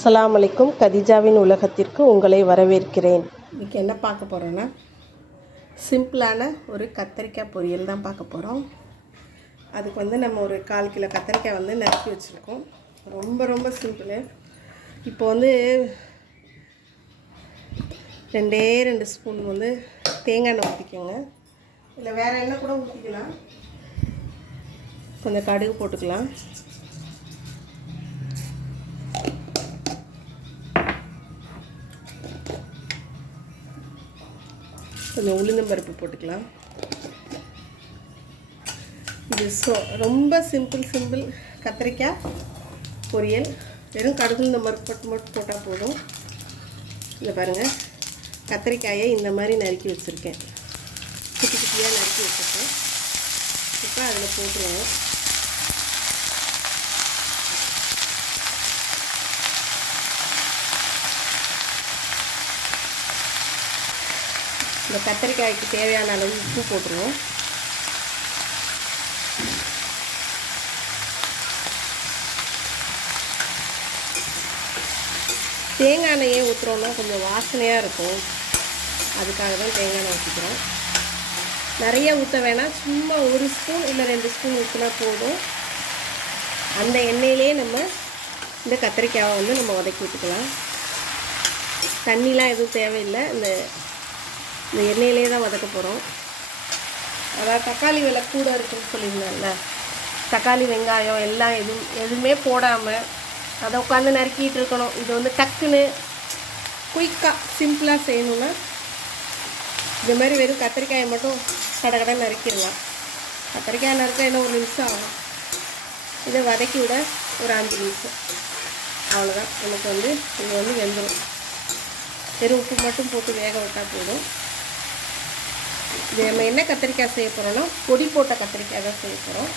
அஸ்ஸலாமு அலைக்கும். கதிஜாவின் உலகத்திற்கு உங்களை வரவேற்கிறேன். இன்றைக்கி என்ன பார்க்க போகிறோன்னா, சிம்பிளான ஒரு கத்திரிக்காய் பொரியல் தான் பார்க்க போகிறோம். அதுக்கு நம்ம ஒரு 1/4 கிலோ கத்திரிக்காய் நறுக்கி வச்சுருக்கோம். ரொம்ப ரொம்ப சிம்பிளு. இப்போ 2 ஸ்பூன் தேங்காய் எண்ணெய் ஊற்றிக்கோங்க. இல்லை வேறு எண்ணெய் கூட ஊற்றிக்கலாம். கொஞ்சம் கடுகு போட்டுக்கலாம். கொஞ்சம் உளுந்தம்பருப்பு போட்டுக்கலாம். இது ரொம்ப சிம்பிள் கத்திரிக்காய் பொரியல். வெறும் கடுகு உளுந்தம்பருப்பு மட்டும் போட்டால் போதும். இதை பாருங்கள், கத்திரிக்காயை இந்த மாதிரி நறுக்கி வச்சுருக்கேன். குட்டி குட்டியாக நறுக்கி வச்சுருக்கேன். இப்போ அதில் போட்டுருவோம். இந்த கத்திரிக்காய்க்கு தேவையான அளவு உப்பு போட்டுருவோம். தேங்காய் எண்ணெயே ஊற்றுறோன்னா கொஞ்சம் வாசனையாக இருக்கும். அதுக்காக தான் தேங்காய் எண்ணெய் ஊற்றிக்கிறோம். நிறைய ஊற்ற வேணாம். சும்மா 1 ஸ்பூன் இல்லை 2 ஸ்பூன் ஊற்றினா போதும். அந்த எண்ணெயிலே நம்ம இந்த கத்திரிக்காயை நம்ம வதக்கி விட்டுக்கலாம். தண்ணிலாம் எதுவும் தேவையில்லை. இந்த எண்ணெயிலே தான் வதக்க போகிறோம். அதாவது தக்காளி விலை கூட இருக்குன்னு சொல்லியிருந்தேன்ல, தக்காளி வெங்காயம் எல்லாம் எதுவுமே போடாமல் அதை உட்காந்து நறுக்கிட்டு இருக்கணும். இது டக்குன்னு குயிக்காக சிம்பிளாக செய்யணுன்னா இந்த மாதிரி வெறும் கத்திரிக்காயை மட்டும் கடை நறுக்கிடலாம். கத்திரிக்காய் நறுக்க இன்னும் 1 நிமிஷம் ஆகும். இதை வதக்கி விட ஒரு 5 நிமிஷம் அவ்வளோதான். நமக்கு இது வெந்துடும். வெறும் உப்பு மட்டும் போட்டு வேக விட்டால் போதும். இது நம்ம என்ன கத்திரிக்காய் செய்ய போகிறோன்னா, பொடி போட்ட கத்திரிக்காய் தான் செய்ய போகிறோம்.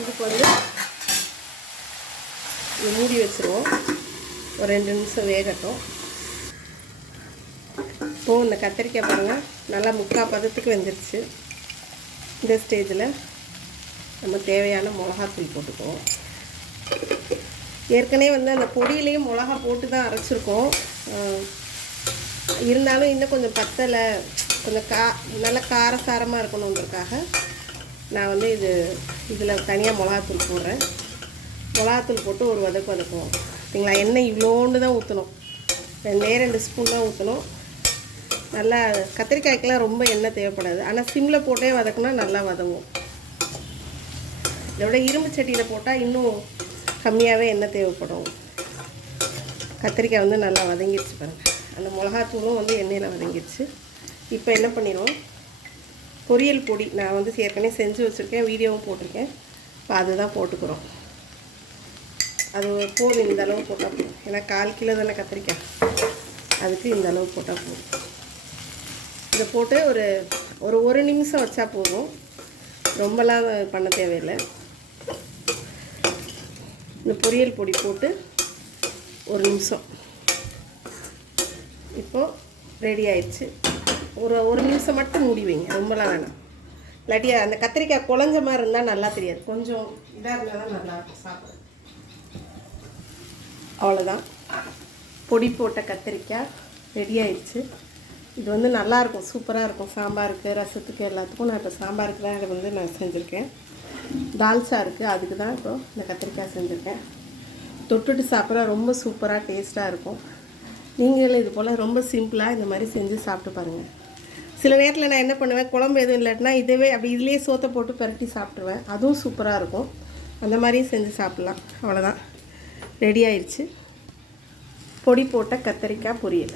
இதுக்கு இது மூடி வச்சுருவோம். ஒரு 2 நிமிஷம் வேகட்டும். இப்போது இந்த கத்திரிக்காய் பாருங்கள், நல்லா 3/4 பதத்துக்கு வெந்துருச்சு. இந்த ஸ்டேஜில் நம்ம தேவையான மிளகாத்தூள் போட்டுக்குவோம். ஏற்கனவே அந்த பொடியிலையும் மிளகா போட்டு தான் அரைச்சிருக்கோம். இருந்தாலும் இன்னும் கொஞ்சம் பத்தலை, கொஞ்சம் நல்லா காரசாரமாக இருக்கணுன்றதுக்காக நான் இதில் தனியாக மிளகாத்தூள் போடுறேன். மிளகாத்தூள் போட்டு ஒரு வதக்குவோம். சரிங்களா? எண்ணெய் இவ்வளோண்டு தான் ஊற்றணும். 2 ஸ்பூன் தான் ஊற்றணும். நல்லா கத்திரிக்காய்க்கெலாம் ரொம்ப எண்ணெய் தேவைப்படாது. ஆனால் சிம்மில் போட்டே வதக்குனா நல்லா வதங்கும். இதோட இரும்பு சட்டியில் போட்டால் இன்னும் கம்மியாகவே எண்ணெய் தேவைப்படும். கத்திரிக்காய் நல்லா வதங்கிடுச்சு பாருங்கள். அந்த மிளகாத்தூளும் எண்ணெயில் வதங்கிடுச்சு. இப்போ என்ன பண்ணிடுவோம், பொரியல் பொடி நான் ஏற்கனவே செஞ்சு வச்சுருக்கேன், வீடியோவும் போட்டிருக்கேன். இப்போ அதுதான் போட்டுக்கிறோம். அது போதும், இந்த அளவு போட்டால் போதும். ஏன்னா 1/4 கிலோ தானே கத்திரிக்காய், அதுக்கு இந்த அளவு போட்டால் போதும். இதை போட்டு ஒரு நிமிஷம் வச்சா போதும். ரொம்பலாம் பண்ண தேவையில்லை. இந்த பொரியல் பொடி போட்டு 1 நிமிஷம். இப்போது ரெடி ஆயிடுச்சு. ஒரு நிமிஷம் மட்டும் மூடி வைங்க, ரொம்பலாம் வேணாம். இல்லாட்டி அந்த கத்திரிக்காய் குழஞ்ச மாதிரி இருந்தால் நல்லா தெரியாது. கொஞ்சம் இதாக இருந்தால் தான் நல்லாயிருக்கும் சாப்பிட. அவ்வளோதான், பொடி போட்ட கத்திரிக்காய் ரெடி ஆயிடுச்சு. இது நல்லாயிருக்கும், சூப்பராக இருக்கும். சாம்பாருக்கு, ரசத்துக்கு, எல்லாத்துக்கும். நான் இப்போ சாம்பாருக்கு தான் இதை நான் செஞ்சுருக்கேன். தால்சா இருக்குது, அதுக்கு தான் இப்போ இந்த கத்திரிக்காய் செஞ்சுருக்கேன். தொட்டுட்டு சாப்பிட்ற ரொம்ப சூப்பராக டேஸ்ட்டாக இருக்கும். நீங்களும் இது போல் ரொம்ப சிம்பிளாக இந்த மாதிரி செஞ்சு சாப்பிட்டு பாருங்கள். சில நேரத்தில் நான் என்ன பண்ணுவேன், குழம்பு எதுவும் இல்லாட்டினா இதுலேயே சோத்தை போட்டு பரட்டி சாப்பிட்ருவேன். அதுவும் சூப்பராக இருக்கும். அந்த மாதிரியும் செஞ்சு சாப்பிட்லாம். அவ்வளோதான், ரெடி ஆயிடுச்சு. பொடி போட்ட கத்திரிக்காய் பொரியல்,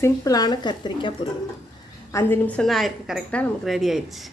சிம்பிளான கத்திரிக்காய் பொரியல். 5 நிமிஷம் தான் ஆயிருக்கு. கரெக்டாக நமக்கு ரெடி ஆயிடுச்சு.